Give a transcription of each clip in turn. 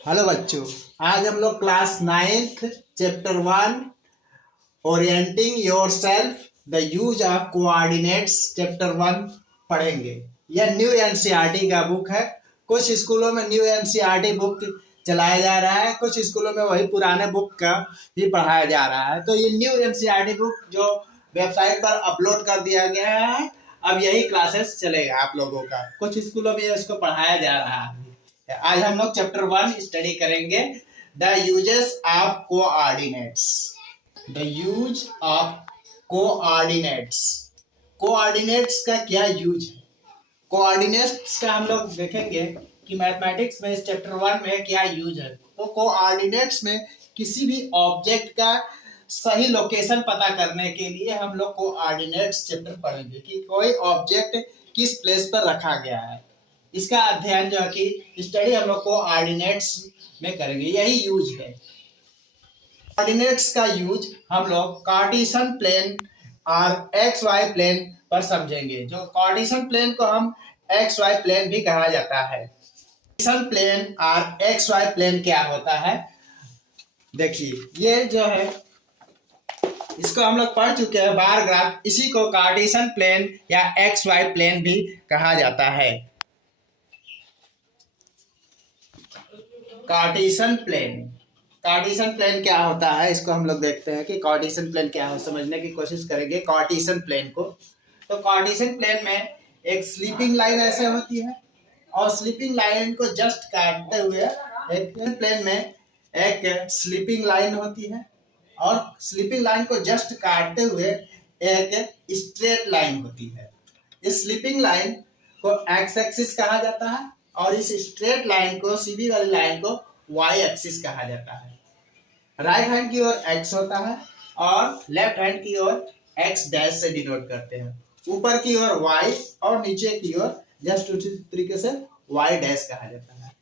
Hello बच्चों, आज हम लोग class 9th chapter 1 orienting yourself the use of coordinates chapter 1 पढ़ेंगे। यह न्यू एनसीईआरटी का बुक है। कुछ स्कूलों में न्यू एनसीईआरटी बुक चलाया जा रहा है, कुछ स्कूलों में वही पुराने बुक का ही पढ़ाया जा रहा है। तो ये न्यू एनसीईआरटी बुक जो वेबसाइट पर अपलोड कर दिया गया है, अब यही क्लासेस चलेगा आप लोगों का। कुछ स्कूलों में इसको पढ़ाया जा रहा है। आज हम लोग चैप्टर 1 स्टडी करेंगे, the uses of coordinates. The use of coordinates. Coordinates का क्या यूज है? कोऑर्डिनेट्स का हम लोग देखेंगे कि मैथमेटिक्स में इस चैप्टर 1 में क्या यूज है। तो कोऑर्डिनेट्स में किसी भी ऑब्जेक्ट का सही लोकेशन पता करने के लिए हम लोग कोऑर्डिनेट्स चैप्टर पढ़ेंगे कि कोई ऑब्जेक्ट किस प्लेस पर रखा गया है। इसका अध्ययन जो है कि स्टडी हम लोग कोऑर्डिनेट्स में करेंगे, यही यूज है। कोऑर्डिनेट्स का यूज हम लोग कार्टेशियन प्लेन और एक्स वाई प्लेन पर समझेंगे। जो कार्टेशियन प्लेन को हम एक्स वाई प्लेन भी कहा जाता है। कार्टेशियन प्लेन और एक्स वाई प्लेन क्या होता है? देखिए, ये जो है इसको हम लोग पढ़ चुके हैं, बार ग्राफ। इसी को कार्टेशियन प्लेन या एक्स वाई प्लेन भी कहा जाता है। Cartesian plane. कार्टेशियन प्लेन क्या होता है, इसको हम लोग देखते हैं कि कार्टेशियन प्लेन क्या है, समझने की कोशिश करेंगे कार्टेशियन प्लेन को। तो कार्टेशियन प्लेन में एक स्लीपिंग लाइन ऐसे होती है और स्लीपिंग लाइन को जस्ट काटते हुए एक प्लेन में एक स्लीपिंग लाइन होती है और स्लीपिंग लाइन को जस्ट काटते हुए एक स्ट्रेट लाइन होती है। इस स्लीपिंग लाइन को एक्स एक्सिस कहा जाता है और इस स्ट्रेट लाइन को, सीधी वाली लाइन को वाई एक्सिस कहा जाता है। राइट हैंड की ओर एक्स होता है और लेफ्ट हैंड की ओर एक्स डैश से डिनोट करते हैं। ऊपर की ओर वाई और नीचे की ओर जस्ट उसी तरीके से वाई डैश कहा जाता है।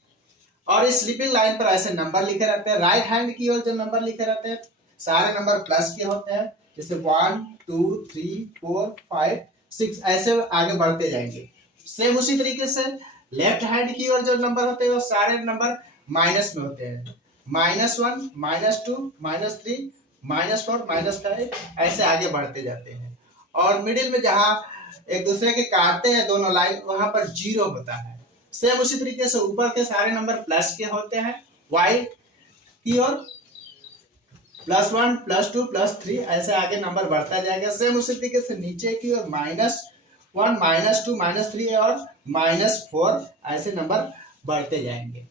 और इस स्लीपिंग लाइन पर ऐसे नंबर लिखे रहते हैं। राइट हैंड की ओर जो नंबर लिखे रहते हैं सारे नंबर प्लस के होते हैं, जैसे 1 2 3 4 5 6 ऐसे आगे बढ़ते जाएंगे। सेम उसी तरीके से लेफ्ट हैंड की ओर जो नंबर होते हैं वो सारे नंबर माइनस में होते हैं। -1 -2 -3 -4 -5 ऐसे आगे बढ़ते जाते हैं। और मिडिल में जहाँ एक दूसरे के काटते हैं दोनों लाइन, वहां पर 0 होता है। सेम उसी तरीके से ऊपर के सारे नंबर प्लस के होते हैं, वाई की ओर +1 +2 +3 ऐसे आगे नंबर बढ़ता जाएगा। सेम उसी तरीके से नीचे की ओर -1 -2 -3 और -4 ऐसे नंबर बढ़ते जाएंगे।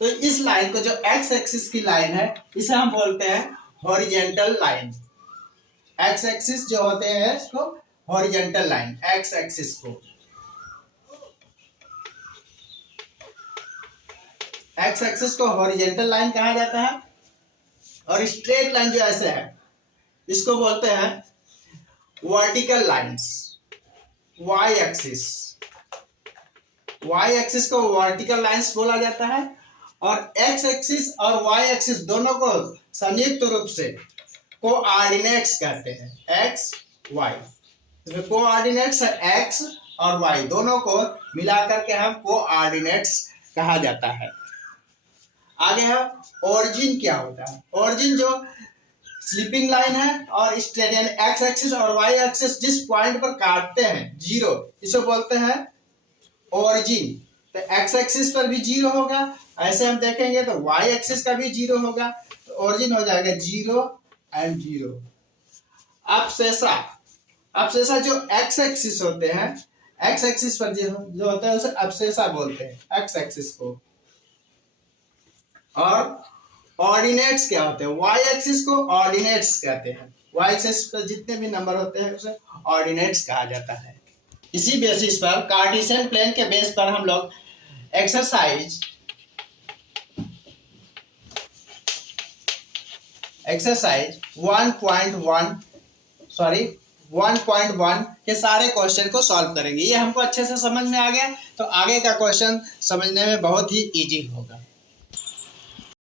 तो इस लाइन को, जो एक्स एक्सिस की लाइन है, इसे हम बोलते हैं हॉरिजॉन्टल लाइन। एक्स एक्सिस जो होते हैं इसको हॉरिजॉन्टल लाइन, एक्स एक्सिस को एक्स एक्सिस को हॉरिजॉन्टल लाइन कहा जाता है। और स्ट्रेट लाइन जो ऐसे है इसको बोलते हैं vertical lines, Y axis. Y axis को वर्टिकल लाइंस बोला जाता है और एक्स एक्सिस और वाई एक्सिस दोनों को संयुक्त रूप से कोऑर्डिनेट्स कहते हैं। एक्स वाई, इसमें कोऑर्डिनेट्स है एक्स और वाई, दोनों को मिलाकर के हम कोऑर्डिनेट्स कहा जाता है। आगे है ओरिजिन। क्या होता है ओरिजिन? जो स्लीपिंग लाइन है और स्ट्रेट यानी एक्स एक्सिस और वाई एक्सिस जिस पॉइंट पर काटते हैं 0, इसे बोलते हैं ओरिजिन। तो एक्स एक्सिस पर भी 0 होगा, ऐसे हम देखेंगे तो वाई एक्सिस का भी 0 होगा, तो ओरिजिन हो जाएगा 0 और 0। अब्सेसा जो एक्स एक्सिस होते हैं, एक्स एक्सिस पर जो होता है उसे अब्सेसा बोलते हैं, एक्स एक्सिस को। और ऑर्डिनेट्स क्या होते हैं? वाई एक्सिस को ऑर्डिनेट्स कहते हैं। वाई एक्सिस पर जितने भी नंबर होते हैं उसे ऑर्डिनेट्स कहा जाता है। इसी बेसिस पर, कार्टेशियन प्लेन के बेस पर हम लोग एक्सरसाइज 1.1 के सारे क्वेश्चन को सॉल्व करेंगे। ये हमको अच्छे से समझ में आ गया तो आगे का क्वेश्चन समझने में बहुत ही इजी होगा।